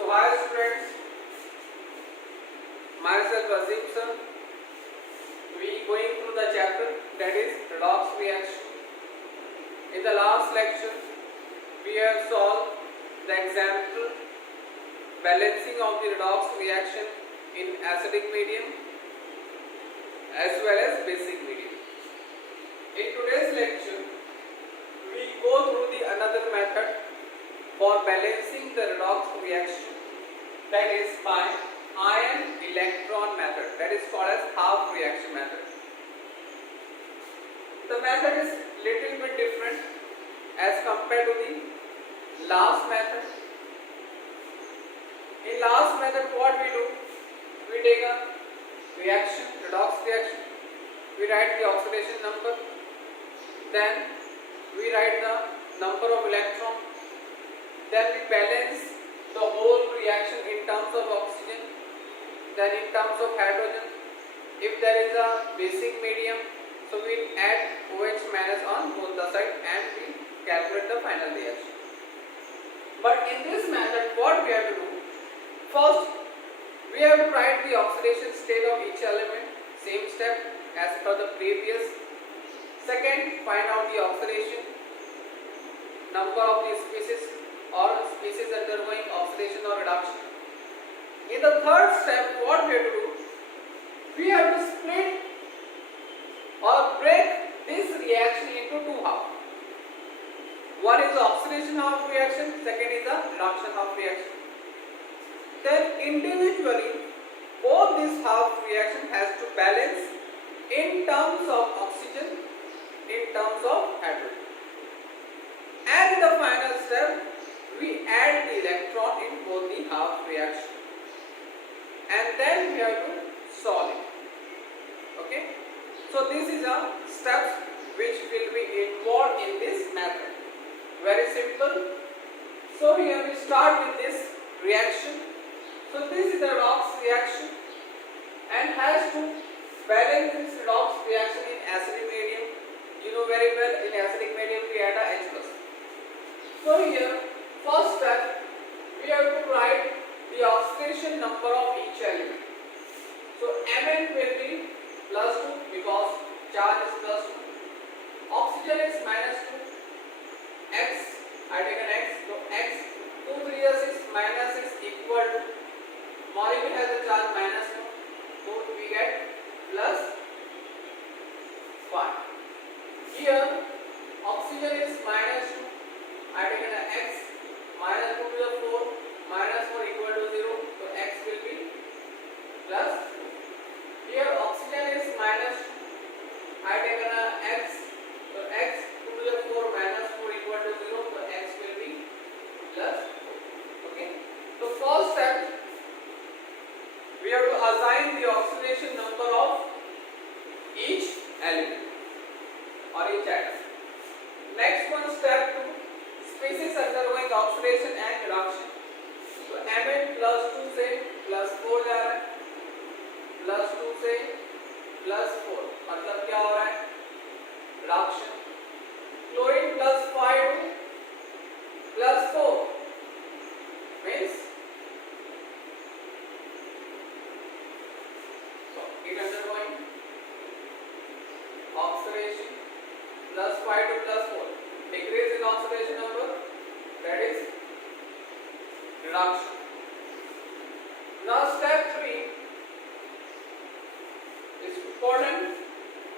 So hi students, myself Azim sir. We going through the chapter that is redox reaction. In the last lecture, we have solved the example balancing of the redox reaction in acidic medium as well as basic medium. In today's lecture, we go through the another method for balancing the redox reaction, that is by ion electron method, that is called as half reaction method. The method is little bit different as compared to the last method. In last method, what we do, we take a reaction, redox reaction, we write the oxidation number, then we write the number of electrons, then we balance the whole reaction in terms of oxygen, then in terms of hydrogen. If there is a basic medium, so we add OH minus on both the sides and we calculate the final reaction. But in this method, what we have to do, first we have to write the oxidation state of each element, same step as per the previous. Second, find out the oxidation number of the species or species undergoing oxidation or reduction. In the third step, what we have to do, we have to split or break this reaction into two halves. One is the oxidation half reaction, second is the reduction half reaction. Then individually, both this half reaction has to balance in terms of oxygen, in terms of hydrogen. And in the final step, we add the electron in both the half reaction, and then we have to solve it. Okay, so this is a steps which will be involved in this method. Very simple. So here we start with this reaction. So this is the redox reaction and has to balance this redox reaction in acidic medium. You know very well, in acidic medium we add a H plus. So here, first step, we have to write the oxidation number of each element. So Mn will be plus 2 because charge is plus 2. Oxygen is minus 2. X, I take an X. So X 2 3 6 minus 6 equal to, molecule has a charge minus 2. So we get plus 5. Here oxygen is minus 2. I take an X minus 2 to the 4 minus 4 equal to 0. So X will be plus 2. Here oxygen is minus 2. I take an X. So X 2 to the 4 minus 4 equal to 0. So X will be plus 4. Okay. So first step, we have to assign the oxidation number of each element or each atom. Next one, step 2, species undergoing oxidation and reduction. तो Mn plus 2 से plus 4 जा रहा है, plus 2 से plus 4, मतलब क्या हो रहा है, reduction. Chlorine plus 5 plus 4 means so it undergoing oxidation plus 5 to plus 4, decrease in oxidation number, that is reduction. Now step 3 is important.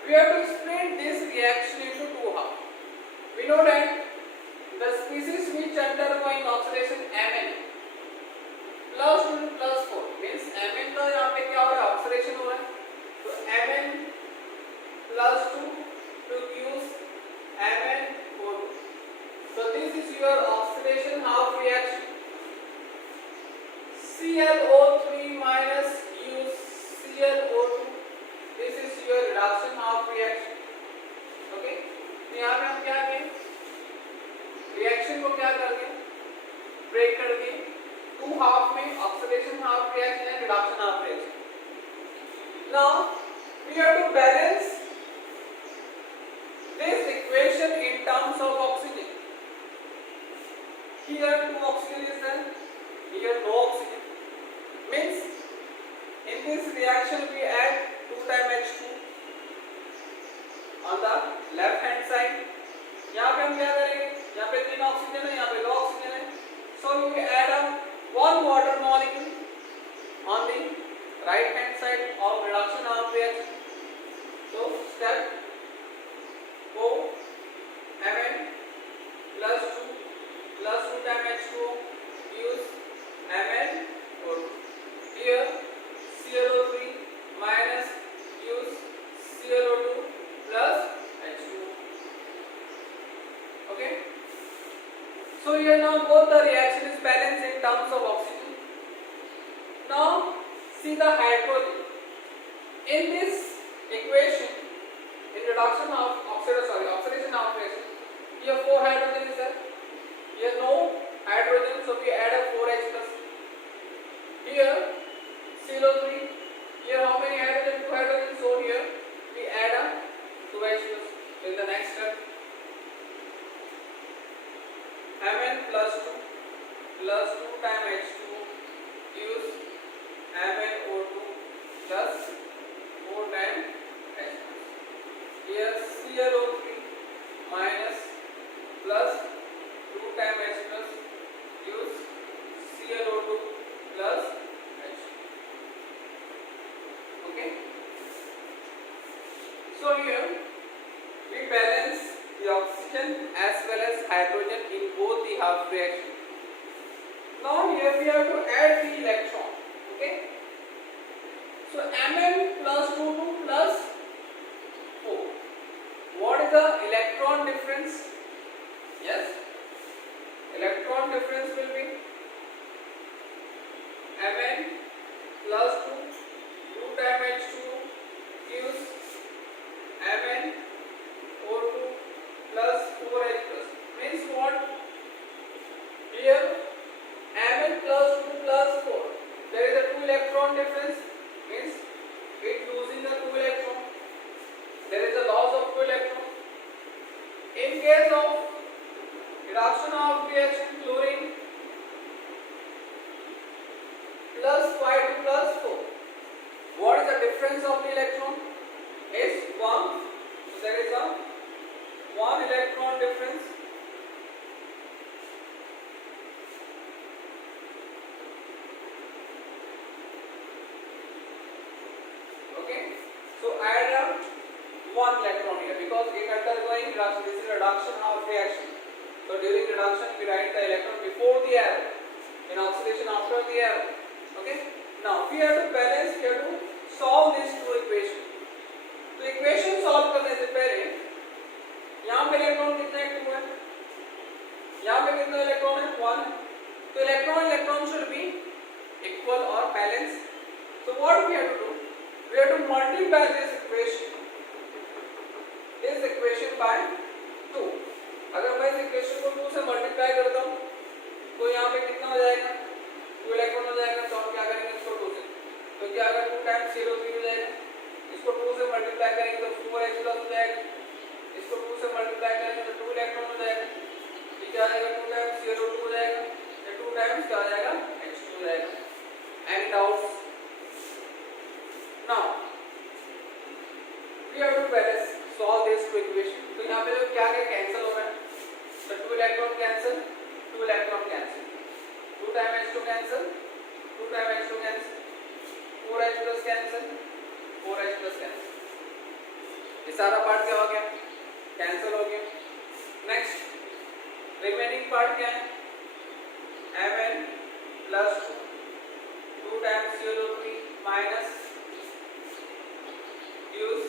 We have to split this reaction into two halves. We know that the species which undergoing oxidation Mn plus 2 to plus 4 means Mn का यहाँ पे क्या हो रहा है, oxidation हो रहा है. तो Mn plus 2 to use MnO2. So this is your oxidation half reaction. ClO3 minus use ClO2. This is your reduction half reaction. Okay. तो यहाँ पे हम क्या करें, रिएक्शन को क्या करेंगे, ब्रेक करके टू हाफ में oxidation half reaction and reduction half reaction. Now we have to balance this equation in terms of oxygen. Here 2 oxygen is there, here no oxygen. Means in this reaction we add 2 times H2 on the left hand side. यहाँ पे हम क्या करेंगे, यहाँ पे 3 oxygen है, यहाँ पे 2 ऑक्सीजन है. So we add up 1 water molecule on the right hand side of reduction of reaction. So step O Mn plus 2 times H2O use MnO2. Here ClO3 minus use ClO2 plus H2O. Okay. So here now both the reaction is balanced in terms of oxygen. Now see the hydrogen. In this equation, in reduction of oxidation of reaction, here 4 hydrogen is there. Here no hydrogen, so we add a 4H plus. Here ClO3. Here how many hydrogen? 2 hydrogen. So here we add a 2H plus. In the next step, Mn plus 2 times H2O use MnO2 plus 4 times H plus. Here ClO3 minus plus 2 times H plus use ClO2 plus H. Okay. So here we balance the oxygen as well as hydrogen in both the half reaction. Now here we have to add the electron. Okay. So Mn plus 2 plus 4. What is the electron difference? Yes. Electron difference will be Mn plus 2 times H2O gives MnO2 plus 4H plus. Means what? Here Mn plus 2 plus 4. There is a 2 electron difference. Means it losing the 2 electron. There is a loss of 2 electron. In case of reduction of reaction, chlorine plus 5 plus 4. What is the difference of the electron? Is 1. So there is a 1 electron difference. Okay. So add up 1 electron here because it undergoing reduction. This is reduction of reaction. So during reduction we write the electron before the arrow. In oxidation after the arrow. Okay. Now we have to balance. We have to solve these two equations. तो equation solve करने से पहले यहाँ पे electron कितना active है, यहाँ पे कितना इलेक्ट्रॉन है 1. तो electron should be equal or balanced. So what we have to do, we have to multiply this equation by 2. अगर मैं इस इक्वेशन को 2 से मल्टीप्लाई करता हूँ तो यहाँ पे कितना हो जाएगा, 2 इलेक्ट्रॉन हो जाएगा. तो हम क्या करेंगे इसको 2 से, तो क्या अगर 2 टाइम्स ClO3 हो जाएगा, इसको 2 से मल्टीप्लाई करेंगे तो 4H प्लस हो जाएगा, इसको 2 से मल्टीप्लाई करेंगे तो 2 इलेक्ट्रॉन हो जाएगा. ये क्या आ जाएगा, 2 टाइम्स ClO2 हो जाएगा, ये 2 टाइम्स क्या आ जाएगा, H2 हो जाएगा. Any doubts? Now we have to balance solve this equation. तो यहाँ पे क्या क्या कैंसिल हो रहा है, तो 2 electron cancel, 2 electron cancel, 2 time H2 cancel, 2 time H2 cancel, 4H plus cancel, 4H plus cancel. ये सारा पार्ट क्या हो गया, कैंसिल हो गया. नेक्स्ट रिमेनिंग पार्ट क्या है, Mn plus 2 times ClO3 minus use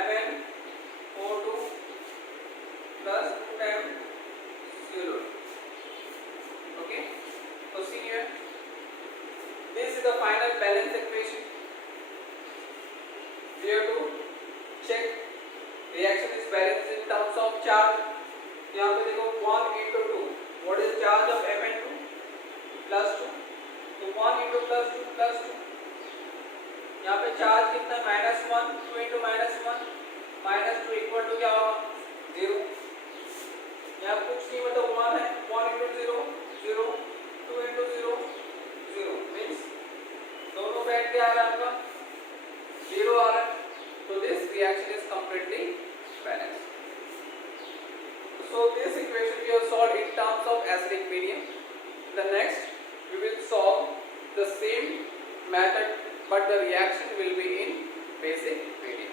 MnO2 plus 2 times ClO2. Okay. So see here, this is the final balance equation. We have to check reaction is balanced in terms of charge. यहाँ पे देखो 1 into 2. What is the charge of Mn2 plus 2? तो 1 into plus 2 plus 2. यहाँ पे charge कितना है, -1, 2 into -1, -2 equal to क्या होगा, 0. यहाँ कुछ नहीं मतलब 1 है, 1 into 0 0, 2 into the next we will solve the same method, but the reaction will be in basic medium.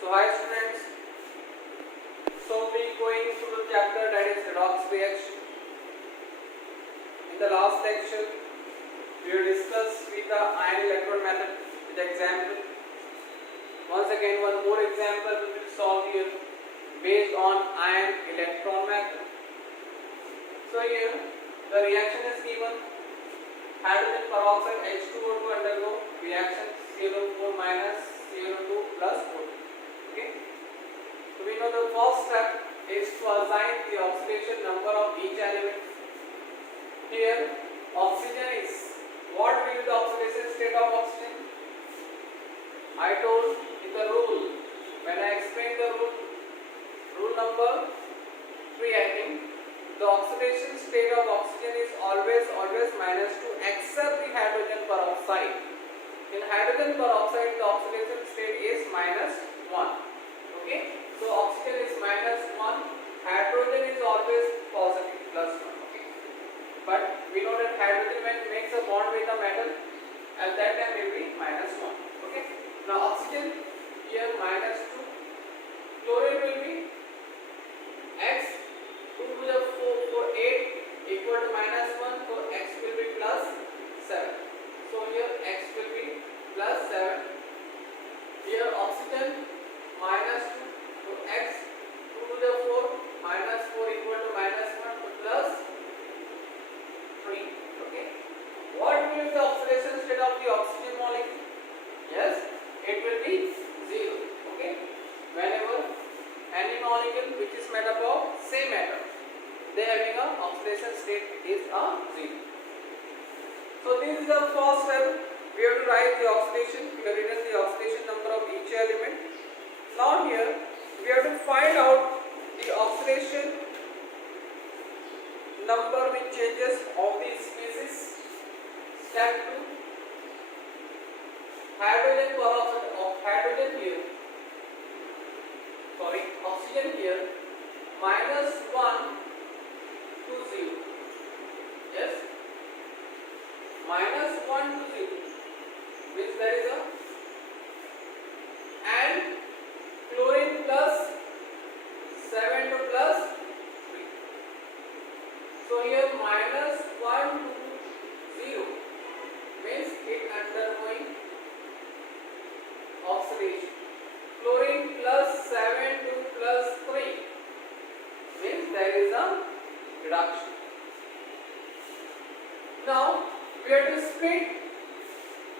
So hi students, so we going through the chapter that is redox reaction. In the last lecture we have discussed with the ion electron method with example. Once again one more example we will solve here based on ion electron method. So here the reaction is given: hydrogen peroxide H2O to undergo reaction CO4 minus CO2 plus O2. Okay, so we know the first step is to assign the oxidation number of each element. Here oxygen is, what will be the oxidation state of oxygen? I told in the rule, when I explained the rule number 3, I think, the oxidation state of oxygen is always -2 except the hydrogen peroxide. In hydrogen peroxide the oxidation state is -1. Okay, so oxygen is -1, hydrogen is always positive +1. Okay, but we know that hydrogen when makes a bond with a metal at that time will be -1. Okay, now oxygen here -2, chlorine will be x 2 to the 4 8 equal to -1, so x will be +7. So here x will be +7. Here oxygen -2, so x 2 to the 4 -4 equal to -1, so +3. Okay, what will be the oxidation state of the oxygen molecule? Yes, it will be 0. Okay, whenever any molecule which is made up of same atom, they having a oxidation state is a 0. So this is the first step. We have to write the oxidation. We have written the oxidation number of each element. Now here we have to find out the oxidation number which changes of the species. Step 2, hydrogen peroxide of hydrogen here, sorry, oxygen here, -1 to 0. Yes, -1 to 0 means there is a, and chlorine +7 to +3. So here -1 to 0 means it undergoing oxidation. Chlorine +7 to +3 means there is a reduction. Now we have to split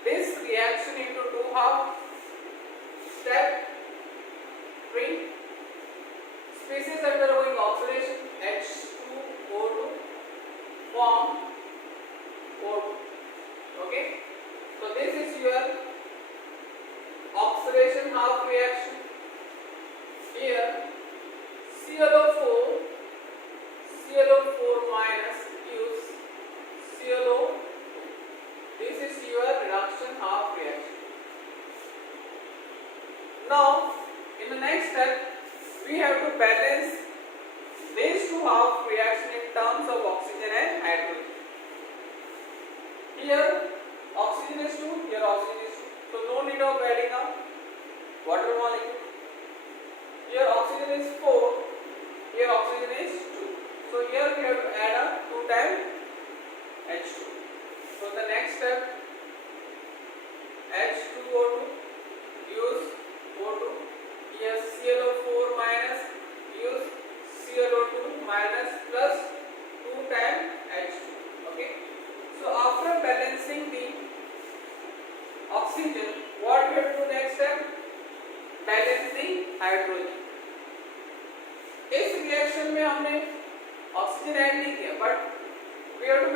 this reaction into two halves. Step 3, species undergoing oxidation H2O2 form O2. Okay, so this is your oxidation half reaction. Here ClO4 minus gives ClO2. This is your reduction half reaction. Now in the next step we have to balance these two half reaction in terms of oxygen and hydrogen. Here oxygen is 2, here oxygen is 2, so no need of adding a water molecule. Here oxygen is 4, here oxygen is 2, so here we have to add a 2 times H2.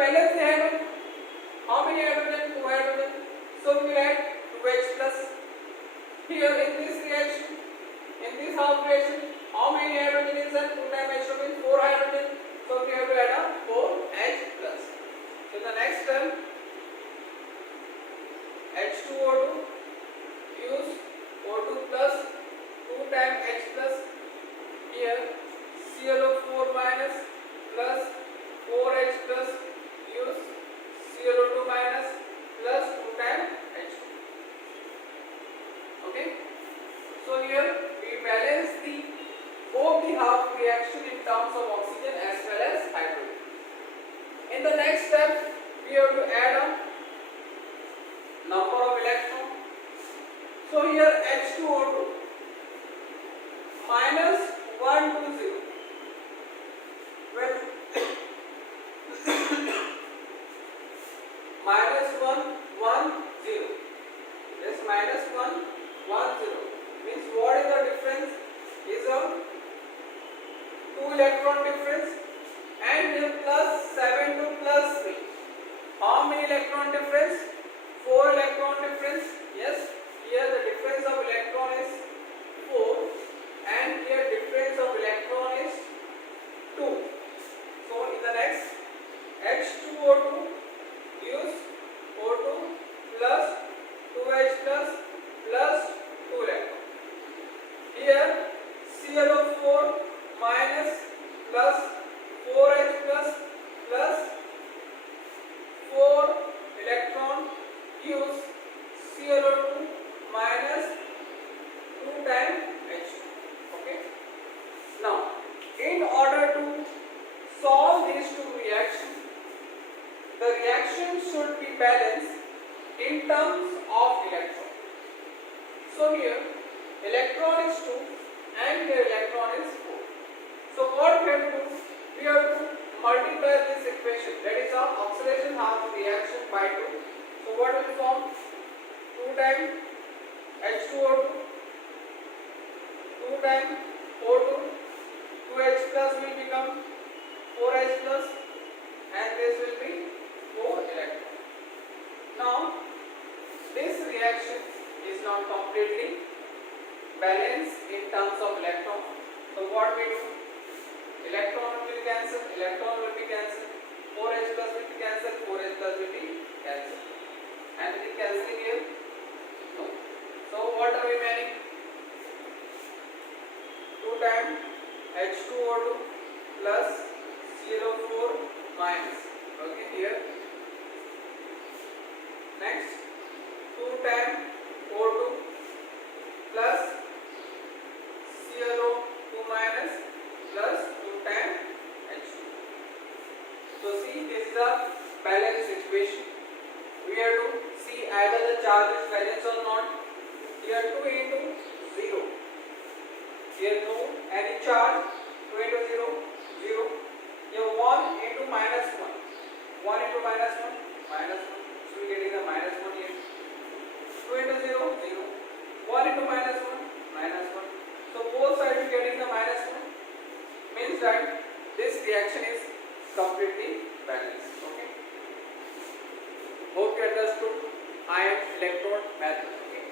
balance the hydrogen. How many hydrogen? 2 hydrogen. So we write 2H plus. Here in this reaction, in this half reaction, how many hydrogen is there? 2 times H2 means 4 hydrogen. So we have to add a 4H plus. So the next term, H2O2, use O2 plus 2 times H plus. Here ClO4 minus plus 4H plus, use ClO2 minus plus 2 times H2. Okay. So here we balance both the half reaction in terms of oxygen as well as hydrogen. In the next step, we have to add a number of electrons. So here H2O2 minus 1 to 0. Well, minus 1 1 0. Yes, minus 1 1 0 means what is the difference? Is a 2 electron difference, and here plus 7 to plus 3. How many electron difference? 4 electron difference. Yes, here the difference of electron is 4, and here difference of electron is 2. So in the next H2O2, use O2 plus 2H plus 2 electron. Here ClO4 minus plus 4H plus 4 electron, use ClO2 minus 2 times H2. Okay. Now, in order to solve these two reactions, the reaction should be balanced in terms of electron. So here electron is 2 and here electron is 4. So what we have to do? We have to multiply this equation, that is our oxidation half reaction, by 2. So what will form? 2 times H2O2, 2 times O2, 2H plus will become 4H plus, and this will be 4 electrons. Now this reaction is not completely balanced in terms of electron. So what we do? Electron will be cancelled, 4H plus will be cancelled, 4H plus will be cancelled. Anything cancelling here? No. So what are remaining? 2 times H2O2 plus ClO4 minus. Okay, here. Next, 2 times O2 plus ClO2 minus plus 2 times H2. So see, this is a balanced equation. We have to see either the charge is balanced or not. Here 2 into 0. Here no any charge. 2 into 0, 0. Here 1 into minus 1. 1 into minus 1, minus 1. So we are getting the minus 1 here. 2 into 0, 0. 1 into minus 1, minus 1. So both sides are getting the minus 1. Means that this reaction is completely balanced. Okay. Hope you understood ion electrode method. Okay.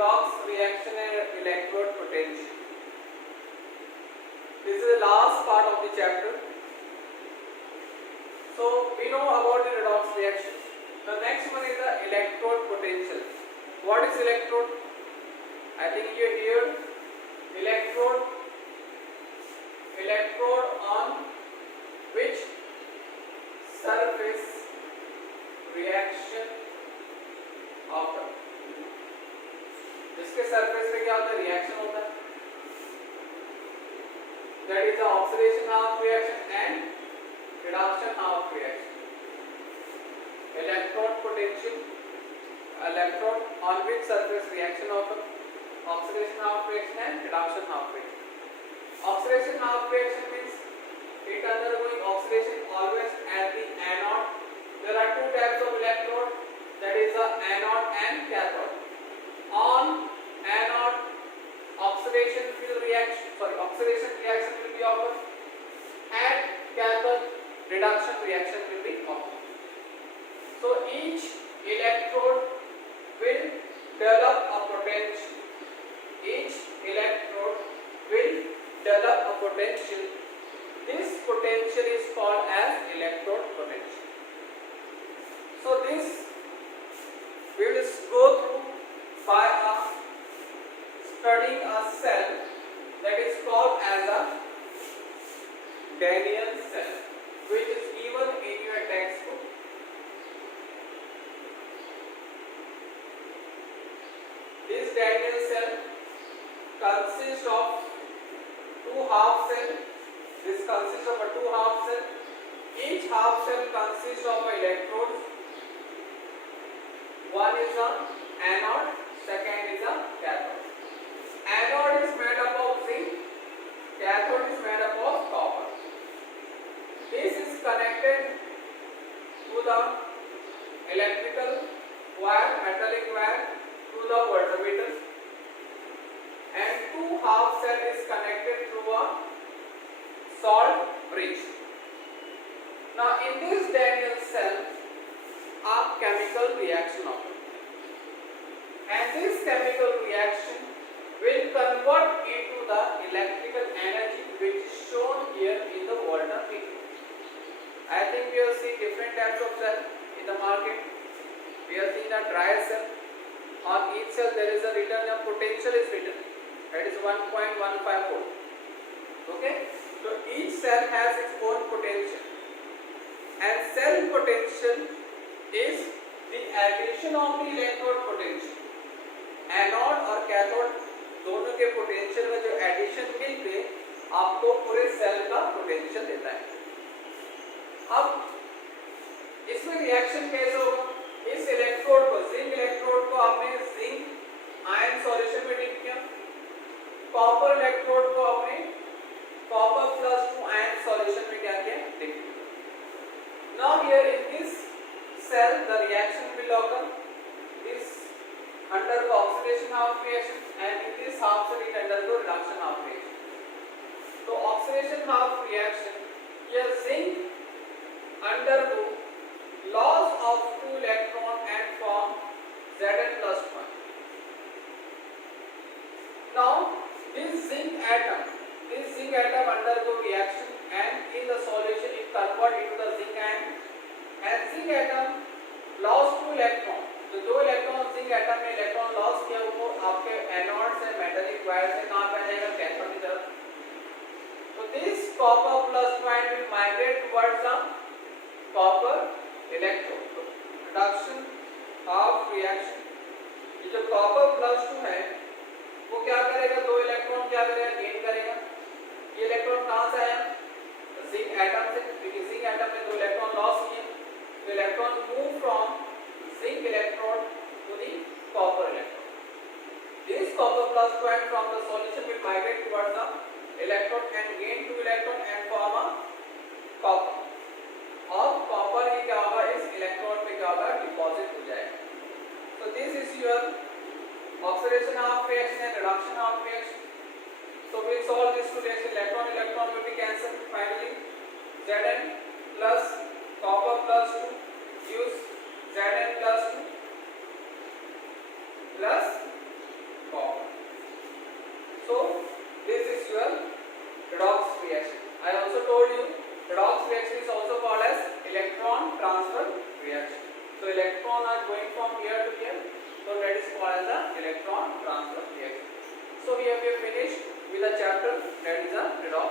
redox reaction and electrode potential. This is the last part of the chapter. So we know about the redox reaction. The next one is the electrode potential. What is electrode? I think you hear electrode on which surface reaction occur. जिसके surface पे क्या होता है, reaction होता है. That is the oxidation half reaction and reduction half reaction. Electrode potential, electrode on which surface reaction occur, oxidation half reaction and reduction half reaction. Oxidation half reaction means it undergoing oxidation always at the anode. There are two types of electrode, that is the anode and cathode. On anode, oxidation reaction will be occur. At cathode, reduction reaction will be occur. So each electrode will develop a potential. Each electrode will develop a potential. This potential is called as electrode potential. So this we will go through by studying a cell that is called as a Daniel cell, which is given in your textbook. This Daniel cell consists of two half cells. This consists of a two half cell. Each half cell consists of electrodes. One is a anode, second is a cathode. Anode is made up of zinc, cathode is made up of copper. This is connected to the electrical wire, metallic wire, to the voltmeter, and two half cell is connected through a salt bridge. Now in this Daniel cell, a chemical reaction occurs, and this chemical reaction will convert into the electrical energy, which is shown here in the voltmeter. I think we have seen different types of cell in the market. We have seen a dry cell. On each cell there is a written, a potential is written, that is 1.15 volt. Okay, so each cell has its own potential, and cell potential is the addition of the electrode potential. Anode और cathode दोनों के potential में जो addition मिलके आपको पूरे cell का potential देता है. अब इसमें रिएक्शन कैसे होगा? इस इलेक्ट्रोड को, जिंक इलेक्ट्रोड को आपने जिंक आयन सॉल्यूशन में डिप किया. कॉपर इलेक्ट्रोड को आपने कॉपर +2 आयन सॉल्यूशन में क्या किया? डिप किया. Now here in this cell the reaction will occur. This undergo oxidation half reaction, and in this half cell it undergo reduction half reaction. So oxidation half reaction, here zinc undergo loss of 2 electron and form Zn+1. Now this zinc atom undergo reaction, and in the solution it convert into the zinc ion, and zinc atom lost 2 electron. तो 2 electron zinc atom ने electron loss किया, वो आपके anode से metallic wire से कहां पे जाएगा? कैथोड की तरफ. तो this copper +2 will migrate towards the copper electrode. तो रिडक्शन हाफ रिएक्शन, ये जो कॉपर +2 है वो क्या करेगा? 2 इलेक्ट्रॉन क्या करेगा? गेन करेगा. ये इलेक्ट्रॉन कहां से आया? जिंक एटम से, क्योंकि जिंक एटम ने 2 इलेक्ट्रॉन लॉस किए. तो electron move from zinc electrode to the copper electrode. This copper +2 from the solution will migrate towards the electrode and gain 2 electron and form a copper. और copper ही क्या होगा? इस electrode पे क्या होगा? डिपॉजिट हो जाएगा. So this is your oxidation half reaction and reduction half reaction. So we'll solve this two reaction. Electron will be cancelled. Finally, Zn plus copper +2 gives Zn+2 plus we have finished with the chapter that is the redox